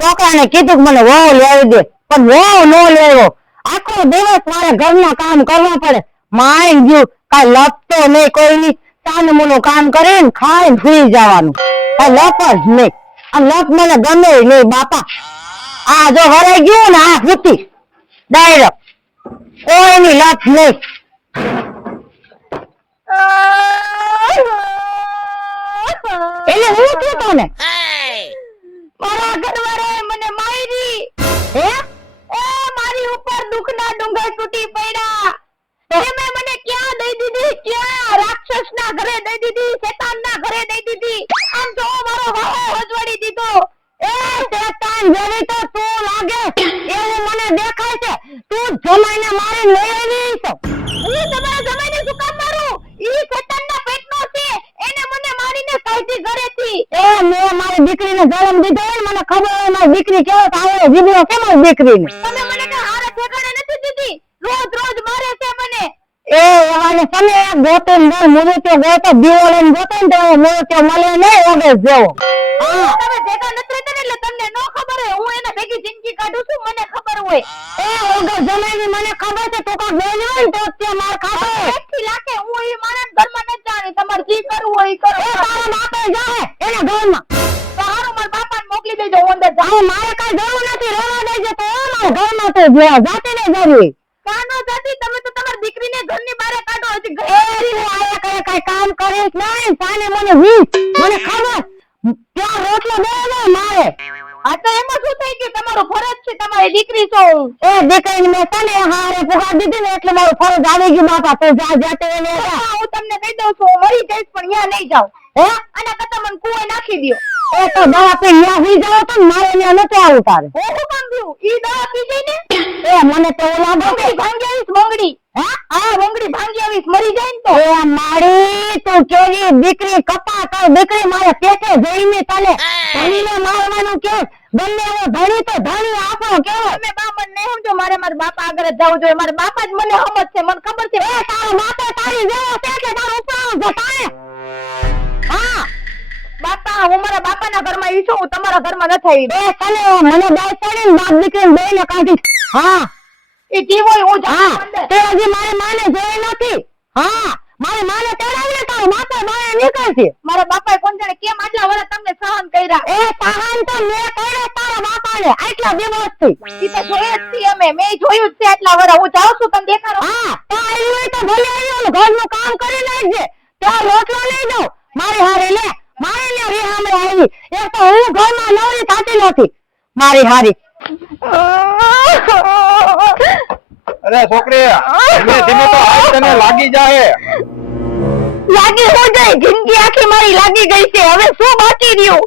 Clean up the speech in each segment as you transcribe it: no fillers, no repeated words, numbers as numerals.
છોકરાને કીધું કે મને વહુ લેવી દે પણ વહુ નો લેવો આખો દિવસ મારે ઘરના કામ કરવા પડે માય ગયું કઈ લપતો નહીં કોઈની સાનમુનું કામ કરીને ખાઈને સુઈ જવાનું કઈ લપ જ નહીં આ લપ મને ગમે નહીં બાપા આ જો હરાઈ ગયું ને આ હુતી ડાયરેક્ટ કોઈની લપ નહીં એટલે હું કહેતો ને મારા ઘરવાળાએ મને મારી હે એ મારી ઉપર દુખના ડુંગર તૂટી પડ્યા તમે મને ક્યાં દઈ દીધી ક્યાં રાક્ષસના ઘરે દઈ દીધી શેતાનના ઘરે દઈ દીધી આમ જો મારો ભાવ હજવાડી દીધો એ શેતાન જેવી તો તું લાગે એવું મને દેખાય છે તું જમાઈને મારી લઈ આવી છો હું તમારા જમાઈને શું કામ મારું ઈ શેતાનના પેટનો છે એને મને મારીને કાઢી ઘરેથી એ મેં મારી દીકરીને જન્મ દીધો ને મને ખબર હોય મારી દીકરી કેવો થાય જીબડો છે મારી દીકરીને તમે મને કે હારે ઠેકાણે નથી દીધી રોજ રોજ મારે છે મને એ એવાને તમે ગોતે ને મુરતે ગોતે દીવો લઈને ગોતે ને તો મુરતે મળે ને ઓગે જેવો હા તમે ભેગા નથી રહેતા એટલે તમને નો ખબર હોય હું એના ભેગી જિંદગી કાઢું છું મને ખબર હોય એ ઓગે જમાઈની મને ખબર છે તો કા બેન હોય ને તો તે માર ખાતો એકથી લાખે હું ઈ મારા ઘરમાં ન જાણી તમાર જી કરવું હોય ઈ કરો એ તારા બાપે જાહે એના ઘરમાં સારું માર બાપાને મોકલી દેજો હું અંદર જાઉં મારે કઈ જરૂર નથી રહેવા દેજો તો મારા ઘરમાં તો જાતે ને જરી કાનો જાતી તમે તો તમારી દીકરીને ઘરની બહાર કાઢો હજી ઘરે હું આયા કઈ કામ કરે નહીં સાને મને વીસ મને ખબર ત્યાં રોટલો દેવો મારે આ તો એમાં શું થઈ ગયું તમારો ફરજ છે તમારી દીકરી છો એ દીકરીને મેં તને હારે પુગાર દીધી ને એટલે મારો ફરજ આવી ગયો બાપા તો જા જાતે એને હું તમને કહી દઉં છું મરી જઈશ પણ ત્યાં નહીં જાઉં હે આના કરતા મને કુએ નાખી દયો એ તો દવા પી ન્યા હુઈ જાવ તો મારે ન્યા નતો આવું તારે હું શું કામ પીવું ઈ દવા પી જઈ ને એ મને તો લાગો કે ભાંગી આવીશ મોંગડી હા મોંગડી ભાંગી આવીશ મરી જાય ને તો એ મારી તું કેવી દીકરી કપા તાર દીકરી મારે પેટે જઈને તને ધણીને મારવાનું કે બંને એવો ધણી તો ધણી આપણો કેવો તમે બાપા ને સમજો મારે મારા બાપા આગળ જવું જોઈએ મારા બાપા જ મને સમજ છે મને ખબર છે એ તારો બાપા તારી જેવો છે કે તારો ઉપર જતાય હા બાપા હું મારા બાપાના ઘરમાં ઈ છું હું તમારા ઘરમાં ન થઈ બે તને મને બેસાડીને બાપ દીકરીને બેને કાઢી હા એ જીવો હું જા તે હજી મારે માને જોઈ નથી હા મારે માને તેડાવીને તારો બાપા બહાર નીકળશે મારા બાપાએ કોણ જાણે કેમ આટલા વર્ષ તમને સહન કર્યા એ સહન તો મેં કર્યો તારા બાપાને આટલા દિવસથી ઈ તો જોયે જ છી અમે મેં જોયું જ છે આટલા વર્ષ હું જાઉં છું તમે દેખાડો હા તો આવી હોય તો ભલે આવ્યો ઘરનું કામ કરી નાખજે ત્યાં રોટલો લઈ જાવ મારી હારે લે મારે ને રે હામે આવી એક તો હું ઘરમાં નવરી થાતી નથી મારી હારી અરે છોકરી ધીમે ધીમે તો આજ તને લાગી જાય લાગી હો જાય જિંદગી આખી મારી લાગી ગઈ છે હવે શું બાકી રહ્યું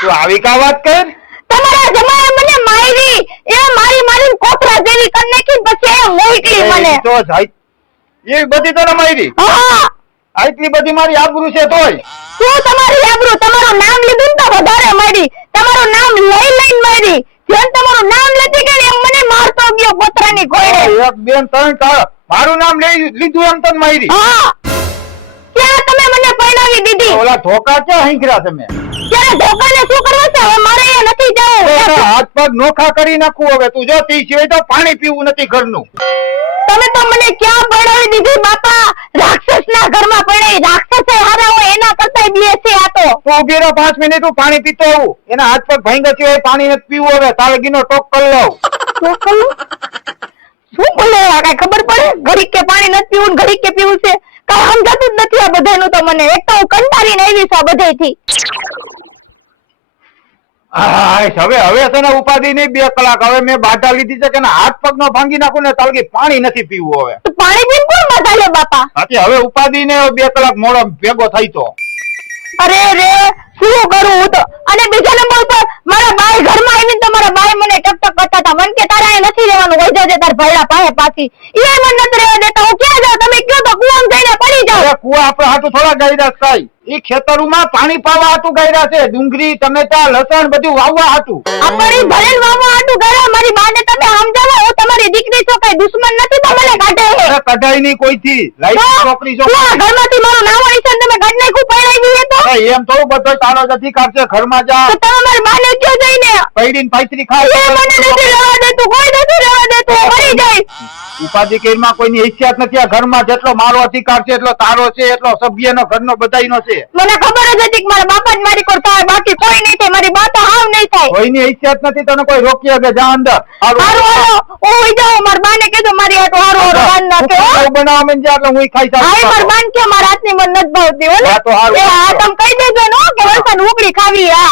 તું આવી કા વાત કર તમારા જમાએ મને મારી એ મારી કોથરા જેવી કરી નાખી પછી એ મોઈટલી મને તો જાય એ બધી તને મારી હા આટલી બધી મારી આબરૂ છે તોય શું તમારી આબરૂ તમારું નામ લીધું તો વધારે મારી તમારું નામ લઈ લઈને મારી જેમ તમારું નામ લેતી કે એમ મને મારતો ગયો કોતરાની કોયડે એક બેન ત્રણ તાર મારું નામ લીધું એમ તને મારી હા ક્યાં તમે મને પરણાવી દીધી ઓલા ધોકા ક્યાં હિંકરા તમે ક્યારે ધોકાને શું કરવું છે હવે મારે એ નથી જવું હાથ પગ નોખા કરી નાખું હવે તું જો તી સિવાય તો પાણી પીવું નથી ઘરનું તમે તો મને ક્યાં પરણાવી દીધી બાપા રાક્ષસના ઘરમાં પરણાવી રાક્ષસે હારા હોય એના કરતાય બે છે આ તો તું ઉભી રહો 5 મિનિટ હું પાણી પીતો આવું એના હાથ પગ ભાંગા સિવાય પાણી નથી પીવું હવે તાલગીનો ટોક કરી લઉં શું બોલે કઈ ખબર પડે ઘડીક કે પાણી નથી પીવું ઘડીક કે પીવું છે કઈ સમજાતું જ નથી આ બધાનું તો મને એક તો હું કંટાળીને આવી છું આ બધેથી હવે તને ઉપાધિ નહીં 2 કલાક હવે મેં બાધા લીધી છે કે હાથ પગ નો ભાંગી નાખું ને તાલગી પાણી નથી પીવું હવે તો પાણી પીને કોણ બાધા લે બાપા હાથી હવે ઉપાધિ ને 2 કલાક મોડો ભેગો થઈ તો અરે રે શું કરું હું તો અને બીજા નંબર પર મારા બાઈ ઘરમાં આવીને તો મારા બાઈ મને ટકટક કરતા હતા મને કે તારા અહીં નથી રહેવાનું વઈ જજે તાર ભાઈડા પાસે પાછી એ મને નથી રહેવા દેતા હું ક્યાં જાઉં તમે કયો તો કુવામાં જઈને પડી જાવ કુવા આપણે હાટું થોડા ગાયરા થાય એ ખેતરોમાં પાણી પાવા હાટું ગાયરા છે ડુંગળી ટમેટા લસણ બધું વાવવા હાટું આપણે ભલે વાવવા હાટું ગયા મારી બાને તમે સમજાવો હું તમારી દીકરી છો કઈ દુશ્મન નથી તો મને કાઢે અરે કઢાઈ ની કોઈથી લાઈટ છોકરી છો ઘરમાંથી મારું નામ નિશાન તમે કાઢ નાખ્યું પડાવી દીધું તો એમ તો બધો તારો અધિકાર છે ઘરમાં જા તો તમે મારી બાને કયો જઈને પૈડીને પાથરી એ ખાય મને નથી રહેવા દેતું, કોઈ નથી રહેવા દેતું, હું મરી જઈશ. ઉપાધિ કરીમાં કોઈની હિસ્સાત નથી. આ ઘરમાં જેટલો મારો અધિકાર છે એટલો તારો છે, એટલો સભ્યનો ઘરનો બધાયનો છે. મને ખબર જ હતી કે મારા બાપા જ મારી કોર થાય, બાકી કોઈ નહીં થાય, મારી બા તો હાવ નહીં થાય. કોઈની હિસ્સાત નથી, તને કોઈ રોકી શકે? જા અંદર. હારું હાલો, હું હોઈ જાઉં. મારા બાને કીધું મારી હાટુ હારું હારું રાંધ નાખે, હો. ખાવું બનાવવા માંડ્યા એટલે હુંય ખાઈ શકું. હાય મારા બાને કે મારા હાથની મને નથી ભાવતી, હો ને. હા તો હારું. એ હા તમે કહી દેજો ને, હો, કે વરસાદ ઉકળી ખાવી. હા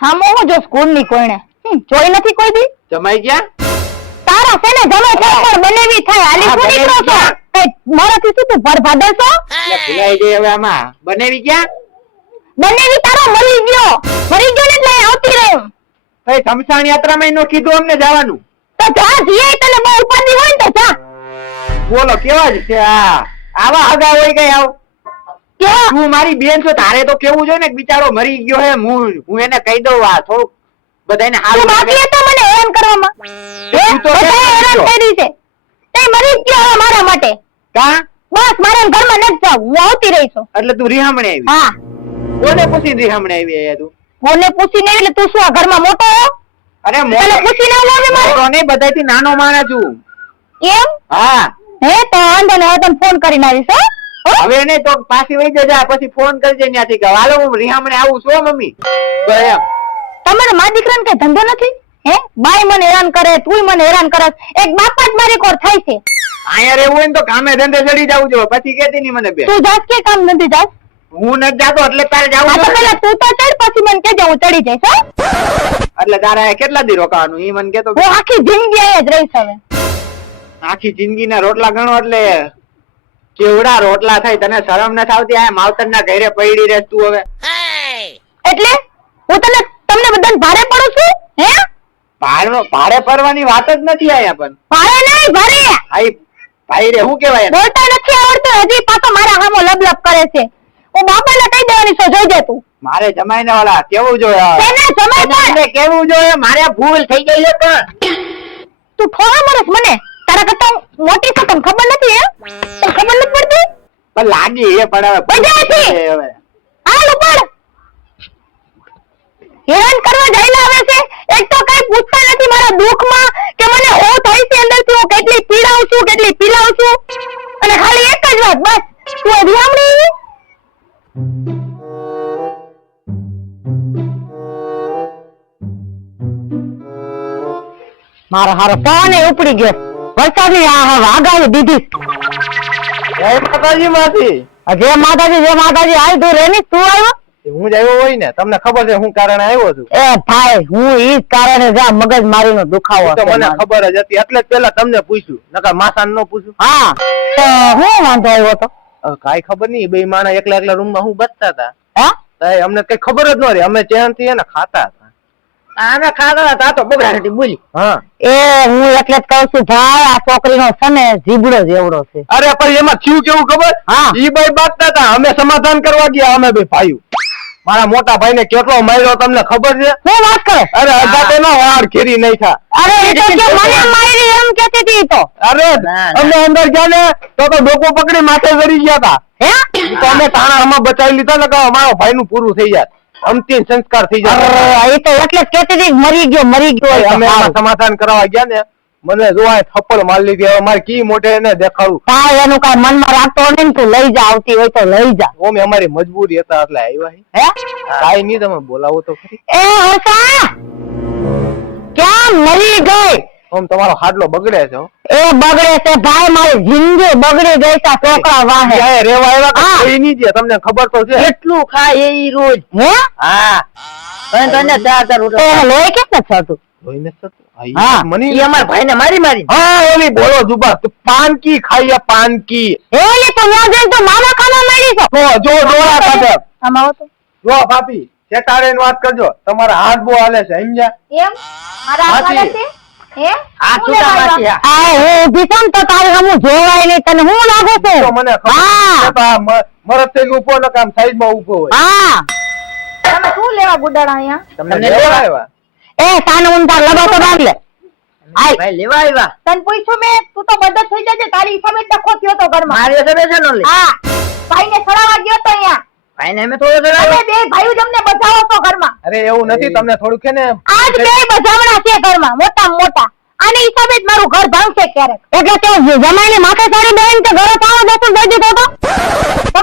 હા હું જો સ્કૂલ ની કોઈને જોઈ નથી કોઈ દી. જમાઈ ગયા? તારા છે ને જમાઈ થાય પણ બનેવી થાય. હાલી હા, શું નીકળો છો? બનેવી મારાથી શું તું ભર ભાદર છો? ભૂલાઈ ગઈ હવે આમાં. બનેવી ગયા? બનેવી તારો મરી ગયો ને એટલે આવતી રહી. એ શમશાન યાત્રામાં નો કીધું અમને જવાનું. તો જા જીએ તને બહુ ઉપાધિ હોય ને તો જા. બોલો કેવા જ છે આ? આવા હગા હોય ગઈ આવ. કેવા? તું મારી બેન છો, તારે તો કેવું જોઈએ ને કે બિચારો મરી ગયો હે. હું એને કહી દઉં આ થોડુંક બધાને તું હારું બાકી લાગે. હતો મને હેરાન કરવામાં. તું તો બધાએ હેરાન કેમ કરી છે. તે મરી જ ગયો હવે મારા માટે. કા? બસ મારા ઘરમાં નથી જાવ, હું આવતી રહી છું. એટલે તું રિહામણે આવી? હા કોને પૂછીને રિહામણે આવી અહીંયા તું? કોને પૂછીને એટલે તું શું આ ઘરમાં મોટો હો? અરે તને પૂછીને આવું લાગે મારે? મોટો નહીં, બધાયથી નાનો માણસ છું. એમ? હા. હે તો વાંધો નહીં, હવે તને ફોન કરીને આવીશ, હો? હો? હવે નહીં તો પાછી વઈ જજા, પછી ફોન કરજે ત્યાંથી કે હાલો હું રિહામણે આવું છું હો મમ્મી. તો એમ. તમારા મા દીકરાને કઈ ધંધો નથી? હે બાઈ મને હેરાન કરે, તુંય મને હેરાન કરસ. એક બાપા જ મારી કોર થાય છે. અહીંયા રહેવું હોય ને તો કામે ધંધે ચડી જવું જોઈએ, પછી કેતી નહીં મને બે. તું જાસ કે કામ નથી જાસ? હું નથી જાતો એટલે તારે આ જવું તો જોઈએ. પેલા તું તો ચડ, પછી મને કહેજે હું ચડી જઈશ, હો? એટલે તારે કેટલા દી રોકાવાનું ઈ મને કેતો. હું આખી જિંદગી અહીંયા જ રહીશ હવે. આખી જિંદગીના રોટલા ગણો એટલે કેવડા રોટલા થાય. તને શરમ નથી આવતી? આ માવતરના ઘરે પડી રહેશ તું હવે. એટલે હું તમને બધાને ભારે પડું છું? હે ભાડે પરવાની વાત જ નથી આયા. પણ ભારે નહીં ભારે. આઈ ભાઈ રે શું કહેવાય એને? બોલતા નથી આવડતું, હજી પાછો મારા હામો લબલબ કરે છે. હું બાપાને કહી દેવાની છો, જોઈ તું. મારે જમાઈને વાળા કેવું જોઈએ? તેને જમાઈ પણ એને કેવું જોઈએ? મારે ભૂલ થઈ ગઈ છે પણ તું થોડા મરસ મને તારા કરતા મોટી છો, તને ખબર નથી? હે તને ખબર નથી પડતી? પણ લાગી એ પણ હવે ભૂલ બજાય છે. થઈ ગઈ હવે. હાલ ઉપર હેરાન કરવા જઈને આવે છે. એક તો કઈ પૂછતા નથી મારા દુઃખમાં કે મને હું થાય છે અંદરથી, હું કેટલી પીડાઉં છું, કેટલી પીલાઉં છું. અને ખાલી એક જ વાત, બસ તું અધિયામણી. મારો હારો પાને ઉપડી ગયો. વરસાદની આગાહી દીધી. જય માતાજી માંથી. જય માતાજી આય તું રેની, તું આવ્યો? હું જ આવ્યો હોય ને, તમને ખબર છે હું કારણે આવ્યો છું? એ ભાઈ હું ઈ જ કારણે જા મગજ મારીનો દુખાવો તો છે મને મારો. ખબર જ હતી એટલે જ પેલા તમને પૂછ્યું, નકર માસાને નો પૂછ્યું. હા તો હું વાંધો આવ્યો તો? કાઈ ખબર નહીં, બે માણસ એકલા રૂમ માં હું બચતા હતા. હે અમને કઈ ખબર જ ન રહી. અમે ચેનથી એને ખાતા હતા. આને ખાતા હતા તો બગડાટી બોલી. હા એ હું એટલે જ કહું છું ભાઈ, આ છોકરીનો છે ને જીબડો જેવડો છે. અરે પણ એમાં થયું કેવું ખબર? હા. ઈ ભાઈ બાંધતા હતા, અમે સમાધાન કરવા ગયા. અમે બે ભાઈઓ, મારા મોટા ભાઈ ને કેટલો માર્યો તમને ખબર છે? હું વાત કરે? અરે અડધા તો ના વાળ ઘેરી નહીં થા. અરે એ તો કે મને મારી એમ કહેતી હતી ઈ તો. અરે અમે અંદર ગયા ને તો ડોકો પકડી માથે ચડી ગયા હતા. હે તો અમે તાણા આમાં બચાવી લીધા ને કે અમારો ભાઈ નું પૂરું થઈ જાય, અંતિમ સંસ્કાર થઈ જાય. અરે એ તો એટલે જ કહેતી હતી મરી ગયો અમે એમાં સમાધાન કરવા ગયા ને, મને જોવાય થપ્પડ મારી લીધી. હવે મારે કી મોઢે એને દેખાડું? ભાઈ એનું કઈ મનમાં રાખતો નહીં ને, તું લઈ જા, આવતી હોય તો લઈ જા. ઓમે અમારી મજબૂરી હતા એટલે આવ્યા. હે કાઈ નહીં, તમે બોલાવો તો ખરી. એ હસા ક્યાં મરી ગઈ? ઓમ તમારો હાડલો બગડે છે હો. એ બગડે છે ભાઈ, મારી જિંદગી બગડી ગઈ છે છોકરા વાહે. ક્યાંય રેવા આવ્યા કે હા. કોઈ નહીં દે, તમને ખબર તો છે. કેટલું ખાય એ રોજ? હે હા તને લોહી કેમ નથી થતું? જોઈ નથી થતું. હા. મને ઈ અમારા ભાઈને મારી હા ઓલી બોલો જુબા, તું પાનકી ખાઈએ પાનકી. એ તો ન્યા જઈને તો મારા ખાના મળી છે. જો ડોળા કાઢે. આમાં આવો તો. જો ભાભી ચેટારે વાત કરજો, તમારા હાથ બહુ હાલે છે સમજ્યા? એમ મારા હાથ હાથી. હાલે છે? હે આ છૂટા માથી આ. આ હું ઊભી છું ને તો તારે હમું જોવાય નહીં, તને હું લાગુ છું? તો મને ખબર હા. છે, મરદ થઈ ઉભો ન કામ સાઈડ માં ઉભો હોય. હા તમે શું લેવા ગુડાડા અહીંયા? તમને લેવા આવ્યા? એ સાને ઊંધા લગાતો રાખ લે. આય ભાઈ લેવા આવ્યા. તને પૂછ્યું મેં, તું તો મદદ થઈ જાય છે. તારી હિસાબે ડખો થયો તો ઘરમાં. મારી હિસાબે છે ને ઓલી. હા ભાઈને સડાવા ગયો તો અહીંયા. ભાઈને અમે થોડો તમે જણાવ્યો. બે ભાઈઓ જ અમને બચાવો તો ઘરમાં. અરે એવું નથી, તમને થોડુંક છે ને આજ બે બચાવણા છે ઘરમાં મોટા મોટા. આને હિસાબે જ મારું ઘર ભાંગશે ક્યારેક. એટલે તે જમાઈને માથે ચડી બેન કે ઘરે તાળો દસું દઈ દીધો તો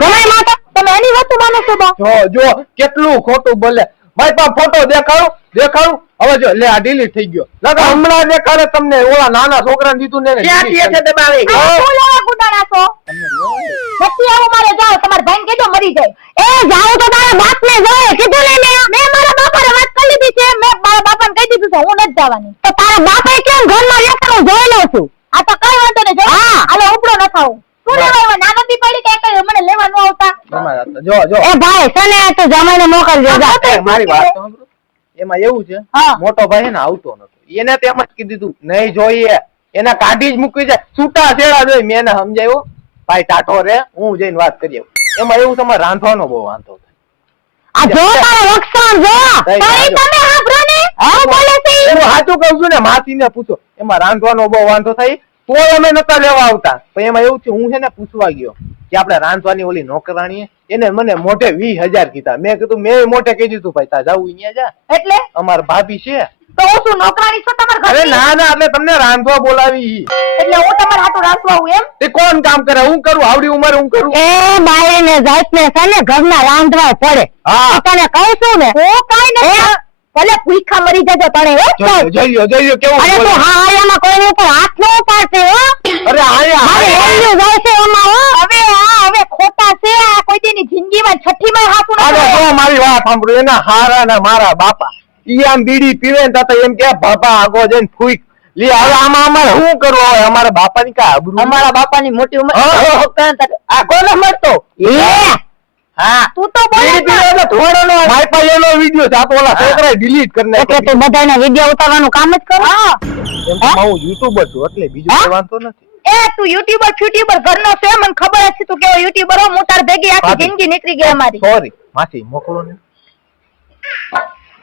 જમાઈ માથે તમે એની વસ્તુ માનો છો બા? જો કેટલું ખોટું બોલે. ભાઈ પા ફોટો દેખાડું હવે જો લે આ ડિલીટ થઈ ગયો. લગા હમણાં દેખાડે તમને ઓલા નાના છોકરાને દીધું ને ક્યાંથી હશે દબાવી? આ શું લેવા કૂદાણા છો? નથી આવું મારે જાઓ તમારા ભાઈને કહેજો મરી જાય. એ જાવ તો તારા બાપને જોયે કીધું ને મેં મારા બાપાને વાત કરી લીધી છે. મેં મારા બાપાને કહી દીધું છે હું નથી જવાની. તો તારા બાપે કેમ ઘરમાં રહેતા હું જોઈ લઉં છું. આ તો કઈ વાંધો નહીં. હા હાલો ઉપડો ન થાવ. શું લેવા આવ્યા? ના નથી પડી કે કઈ મને લેવા ન આવતા. જો એ ભાઈ સને તો જમાઈને મોકલજો જા. મારી વાત તો સાંભળો. એમાં એવું છે હા. મોટો ભાઈ ને આવતો નતો, એને તેમ જ કીધું તું નહીં જોઈએ, એને કાઢી જ મૂકી જાય. છૂટા છેડા જોઈ મેં એને સમજાવ્યો ભાઈ ટાટો રે હું જઈને વાત કરી આવું. એમાં એવું તમારે રાંધવાનો બહુ વાંધો થાય. આ જો તારા રક્ષણ જો તઈ તમે સાંભળો ને આ બોલે છે હું સાચું કહું છું ને, માસીને પૂછો. એમાં રાંધવાનો બહુ વાંધો થાય તોય અમે નતા લેવા આવતા. પણ એમાં એવું છે હું છે ને પૂછવા ગયો કે આપણે રાંધવાની ઓલી નોકરાણી એને મને મોઢે 20,000 કીધા. મેં કીધું મેં મોઢે કહી દીધું ભાઈ તા જાવું અહીંયા જા. એટલે અમાર ભાભી છે. તો હું શું નોકરાણી છો તમારા અરે ઘરે? ના એટલે તમને રાંધવા બોલાવી. એટલે હું તમારા હાટુ રાખવા આવું એમ? તે કોણ કામ કરે? હું કરું આવડી ઉંમરે હું કરું. એ બાઈને જાતને છે ને ઘરના રાંધવા પડે. હા તને કહીશું ને હું કાઈ નથી. ભલે ભૂખા મરી જજો તને હો. જોયો કેવું અરે બોલે. તું હા આયામાં કોઈ ઉપર હાથ ન ઉપાડશે હો. અરે આયા મારે આયા. એનું જાય છે એમાં હો. હવે ખોટા છે આ કોઈ દીની જિંદગીમાં છઠ્ઠીમાં હાથું ન અરે કરે. જો મારી વાત સાંભળો. એના હારા ના મારા બાપા ઈ આમ બીડી પીવે ને તો એમ કે બાપા આગો જઈને ફૂઈક લે. હવે આમાં અમારે શું કરવું? હવે અમારા બાપાની કા આબરૂ? અમારા બાપાની મોટી ઉંમર હા. આ કોને મળતો? હા તું તો બોલે બીડી પીવે એટલે ધોળાનો મારી પાસે એનો વિડિયો છે. આ તો ઓલા છોકરાએ ડિલીટ કરી એટલે નાખ્યો. તું બધાના વિડિયો ઉતારવાનું કામ જ કરો. એમ તો હું યુટ્યુબર છું એટલે બીજું હા? કોઈ વાંધો નથી. એ તું યુટ્યુબર ફ્યુટ્યુબર ઘરનો છે મને ખબર જ છે તું કેવો યુટ્યુબર હો. હું તાર ભેગી આખી ભાભી. જિંદગી નીકળી ગઈ અમારી. સોરી માસી મોકલો ને.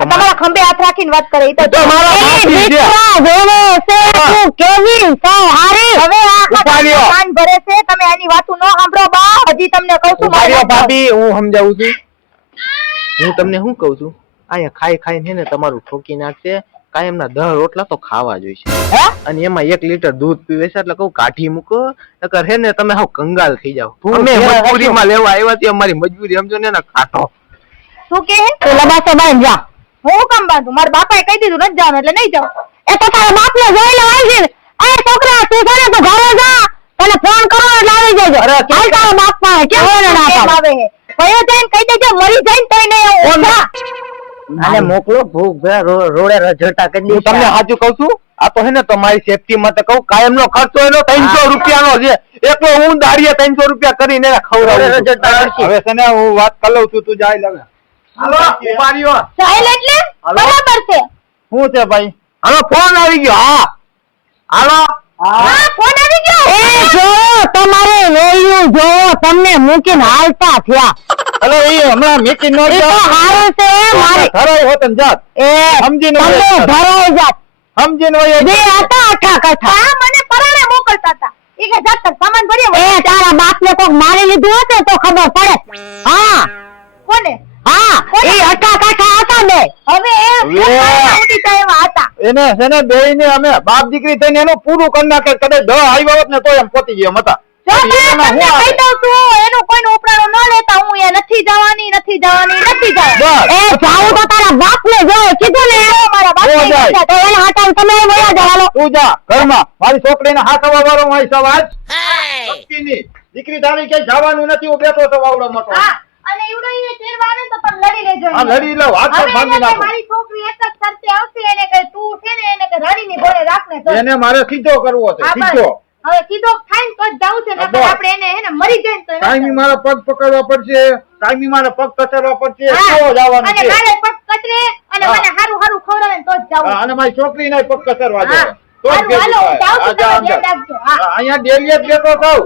તમારા ખંભે હાથ રાખીને વાત કરે ઈ તો તો મારા ભાભી છે. દીકરા જોવે છે તું કેવી છે હારી. હવે આખા ઉપાડ્યો. ગામમાં કાન ભરે છે તમે આની વાતું ન સાંભળો બા. હજી તમને કહું છું મારી મારી ભાભી હું સમજાવું છું. હું તમને શું કહું છું, અહીંયા ખાઈ ખાઈને છે ને તમારું ઠોકી નાખશે. કાયમના 10 રોટલા તો ખાવા જોઈશે. હે અને એમાં 1 લીટર દૂધ પીવે છે એટલે કહું કાઢી મૂકો, નકર હે ને તમે હાવ કંગાલ થઈ જાવ. તું અમે ઘેર મજબૂરીમાં લેવા આવ્યા છીએ, અમારી મજબૂરી સમજો ને ખાટો. શું કે તું લબાસો બાંધ જા. હું કામ બાંધું? મારા બાપાએ કહી દીધું નથી જવાનું એટલે નહીં જાઉં. એ તો તારા બાપને જોઈ લે આવજે. એ છોકરા તું છે ને તું ઘરે જા. તને ફોન કરો એટલે આવી જજો. અરે, હાલ તારા બાપ પાસે કેમ આવે હે? ભયો જઈને કહી દેજો મરી જઈને તોય નહીં આવું. જા. આને મોકલો ભૂખ ભે રોડે રજટા કરી હું તમને સાચું કહું છું, આ તો હે ને તમારી સેફટી માટે કહું. કાયમનો ખર્ચો એનો 300 રૂપિયાનો છે. એકલો હું દાડીએ 300 રૂપિયા કરીને એને ખવડાવું છું. હવે છે ને હું વાત કરી લઉં છું, તું જાય લગે. હાલો ઉભા રહ્યો. સાહેલ એટલે હાલો. બરાબર છે. શું છે ભાઈ? હાલો ફોન આવી ગયો. હા હાલો. હા ફોન આવી ગયો. એ જો તમારે વેયું જો તમને મૂકીને હાલતા થયા. હલો એ હમણાં મીટિંગ નો એ તો હારું છે મારી. ધરાઈ હોત ને જાત. એ સમજીને તમે વયા ધરાઈ જાત. સમજીને વયા બે હતા અઠા કથા. હા મને પરાણે મોકલતા હતા. ઈ કે જાત તક સામાન ભરી. એ તારા બાપને કોક મારી લીધું હશે તો ખબર પડે. હા કોને? હા એ અઠા કથા હતા બે. હવે એ ઉડી જાય એવા હતા. એને છે ને બેયને અમે બાપ દીકરી થઈને એનું પૂરું કરી નાખે. કદાચ 10 આવ્યા હોત ને તો એમ પતી ગયા હતા. જો મેં તમને કહી દઉં છું એનું કોઈનું ઉપરાણું ન લેતા. હું એ નથી જવાની. બસ. એ જાવું તો તારા બાપને જોયે કીધું ને. મારા બાપને જો જાય. કીધું તો એના હાટામાં તમે વયા જાવ. હાલો તું જા ઘરમાં. મારી છોકરીને હાથવા વાળો મારી સવાજ સબકીની દીકરી તારી ક્યાંય જવાનું નથી. હું બેઠો છું વાવડો મોટો. હા અને ઈવડો ઈને તેડવા આવે તો તમે લડી લેજો. હા લડી લઉં. હાથ હવે પર ભાંગી એને કે નાખું. મારી છોકરી એક જ શરતે આવશે. એને કે તું છે ને એને કે રાણીની ઘોડે રાખને તો. એને મારે સીધો કરવો છે. હા, બસ. સીધો હવે કીધો ખાઈને તો જ જાવું છે. હા, નકર બસ. આપણે એને હે ને મરી જાય ને તો કાયમી મારા પગ પકડવા પડશે. કાયમી મારા પગ કચરવા પડશે. હા, તો જવાનું અને છે. મારે પગ કચરે અને હા. મને હારું હારું ખવડાવે ને તો જ જાવું. હા, અને મારી છોકરીને પગ કચરવા હા. દે. તો જ હારું, ભેગું હાલો, હું થાય. જાઉં છું. આ જા, તમે આમ જા. ધ્યાન રાખજો. હા. હા, અહીંયા ડેલી જ બેઠો થાવ.